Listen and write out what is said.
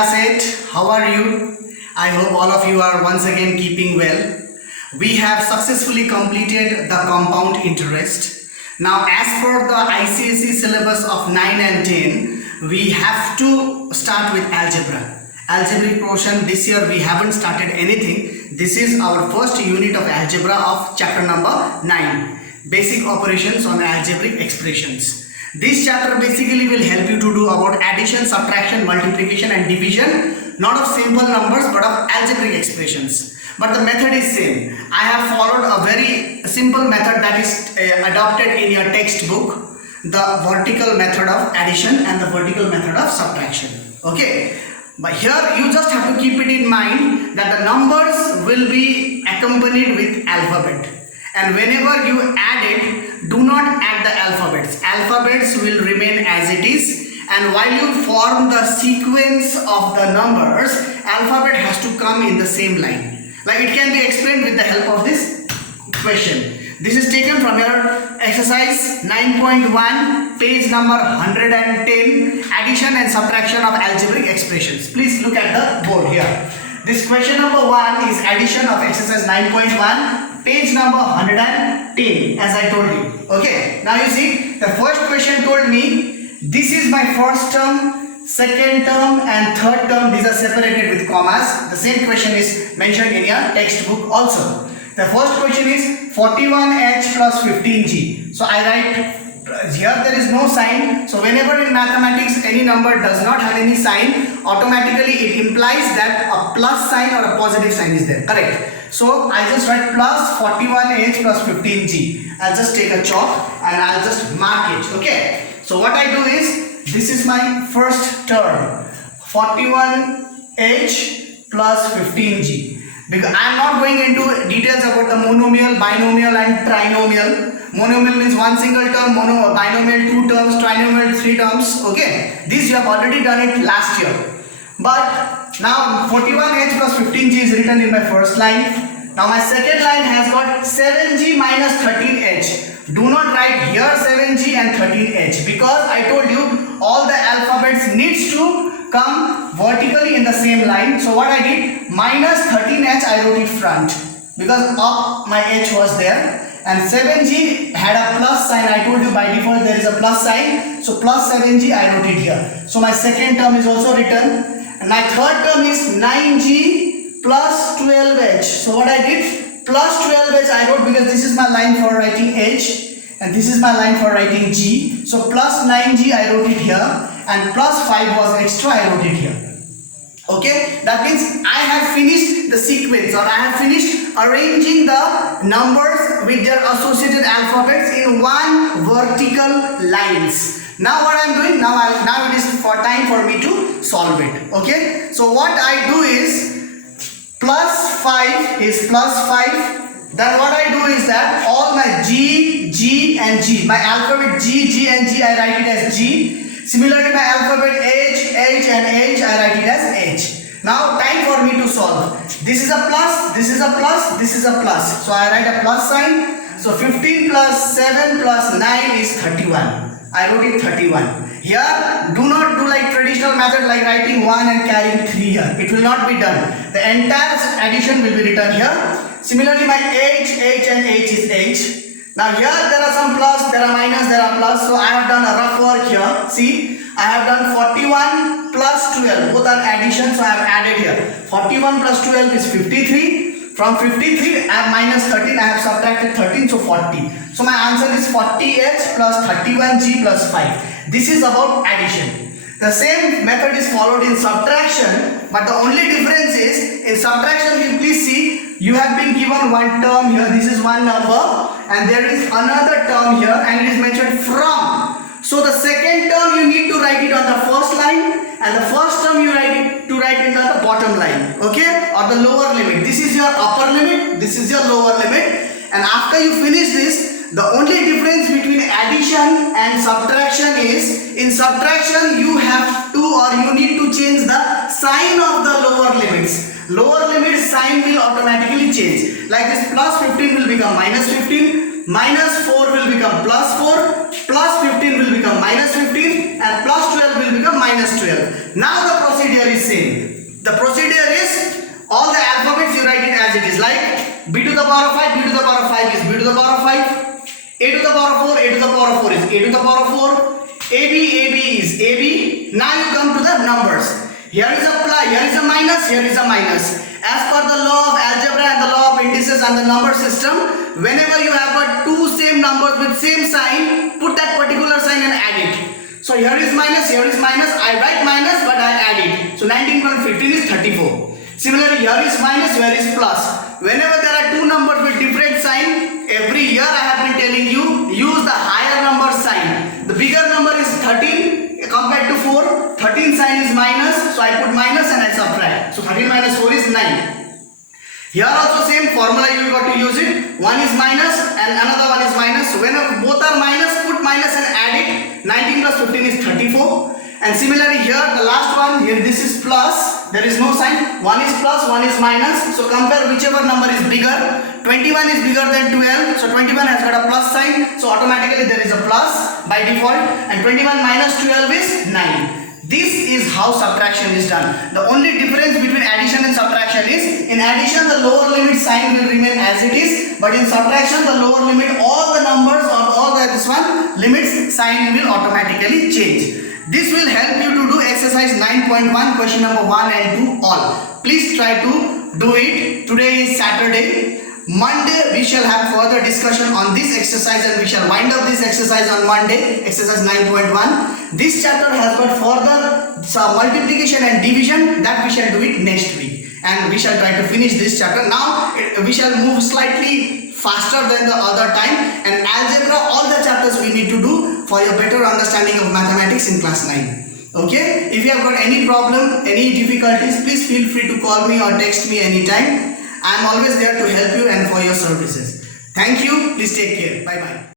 class 8. How are you? I hope all of you are once again keeping well. We have successfully completed the compound interest. Now, as per the ICSE syllabus of 9 and 10, we have to start with algebra. Algebraic portion, this year we haven't started anything. This is our first unit of algebra of chapter number 9. Basic operations on algebraic expressions. This chapter basically will help you to do about addition, subtraction, multiplication and division, not of simple numbers but of algebraic expressions. But the method is same. I have followed a very simple method that is adopted in your textbook, the vertical method of addition and the vertical method of subtraction. Okay, but here you just have to keep it in mind that the numbers will be accompanied with alphabet, and whenever you add it, do not add the alphabets. Alphabets will remain as it is, and while you form the sequence of the numbers, alphabet has to come in the same line. Like it can be explained with the help of this question. This is taken from your exercise 9.1, page number 110, addition and subtraction of algebraic expressions. Please look at the board here. This question number 1 is addition of exercise 9.1, page number 110, as I told you. Okay, now you see the first question told me this is my first term, second term and third term. These are separated with commas. The same question is mentioned in your textbook also. The first question is 41h plus 15g. So I write here, there is no sign. So whenever in mathematics any number does not have any sign, automatically it implies that a plus sign or a positive sign is there. Correct? So I just write plus 41h plus 15g. I'll just take a chalk and I'll just mark it. Okay. So what I do is, this is my first term, 41h plus 15g. Because I am not going into details about the monomial, binomial and trinomial. Monomial means one single term, binomial 2 terms, trinomial 3 terms. Okay, this you have already done it last year. But now 41h plus 15g is written in my first line. Now my second line has got 7g minus 13h. Do not write here 7g and 13h, because I told you all the alphabets needs to come vertically in the same line. So what I did, minus 13h I wrote it front, because up my h was there, and 7g had a plus sign. I told you by default there is a plus sign, so plus 7g I wrote it here. So my second term is also written, and my third term is 9g plus 12h. So what I did, plus 12h I wrote, because this is my line for writing h and this is my line for writing g. So plus 9g I wrote it here, and plus 5 was extra, I wrote it here. Okay, that means I have finished the sequence, or I have finished arranging the numbers with their associated alphabets in one vertical lines. Now what I am doing, now it is for time for me to solve it. Okay, so what I do is, plus 5 is plus 5. Then what I do is that all my G, G and G, my alphabet G, G and G, I write it as G. Similarly, my alphabet H, H and H, I write it as H. Now time for me to solve. This is a plus, this is a plus, this is a plus. So I write a plus sign. So 15 plus 7 plus 9 is 31. I wrote it 31. Here, do not do like traditional method like writing 1 and carrying 3 here. It will not be done. The entire addition will be written here. Similarly, my H, H and H is H. Now here there are some plus, there are minus, there are plus. So I have done a rough work here. See, I have done 41 plus 12. Both are addition, so I have added here. 41 plus 12 is 53. From 53, I have minus 13. I have subtracted 13, so 40. So my answer is 40h plus 31g plus 5. This is about addition. The same method is followed in subtraction, but the only difference is, in subtraction you please see, you have been given one term here, this is one number, and there is another term here, and it is mentioned from. So the second term you need to write it on the first line, and the first term you write it on the bottom line, okay, or the lower limit. This is your upper limit, this is your lower limit, and after you finish this, the only difference between addition and subtraction is, in subtraction you have to, or you need to change the sign of the lower limits. Lower limit sign will automatically change. Like this, plus 15 will become minus 15, minus 4 will become plus 4, plus 15 will become minus 15, and plus 12 will become minus 12. Now the procedure is same. b to the power of 5, b to the power of 5 is b to the power of 5. A to the power of 4, a to the power of 4 is a to the power of 4. AB is AB. Now you come to the numbers. Here is a plus, here is a minus, here is a minus. As per the law of algebra and the law of indices and the number system, whenever you have got two same numbers with same sign, put that particular sign and add it. So here is minus, here is minus. I write minus but I add it. So 19 plus 15 is 34. Similarly, here is minus, here is plus. Whenever there are two numbers with different sign, every year I have been telling you, use the higher number sign. The bigger number is 13 compared to 4. 13 sign is minus, so I put minus and I subtract. So 13 minus 4 is 9. Here also same formula you got to use it. One is minus and another one is minus. So whenever both are minus, put minus and add it. 19 plus 15 is 34. And similarly here the last one, here this is plus, there is no sign. One is plus, one is minus. So compare whichever number is bigger. 21 is bigger than 12. So 21 has got a plus sign. So automatically there is a plus by default. And 21 minus 12 is 9. This is how subtraction is done. The only difference between addition and subtraction is, in addition the lower limit sign will remain as it is, but in subtraction the lower limit, all the numbers or all the this one limits sign will automatically change. This will help you to do exercise 9.1 question number 1 and 2 all. Please try to do it. Today is Saturday. Monday we shall have further discussion on this exercise and we shall wind up this exercise on Monday, exercise 9.1. This chapter has got further some multiplication and division that we shall do it next week. And we shall try to finish this chapter. Now we shall move slightly faster than the other time, and algebra, all the chapters we need to do for your better understanding of mathematics in class 9. Okay, if you have got any problem, any difficulties, please feel free to call me or text me anytime. I am always there to help you and for your services. Thank you. Please take care. Bye bye.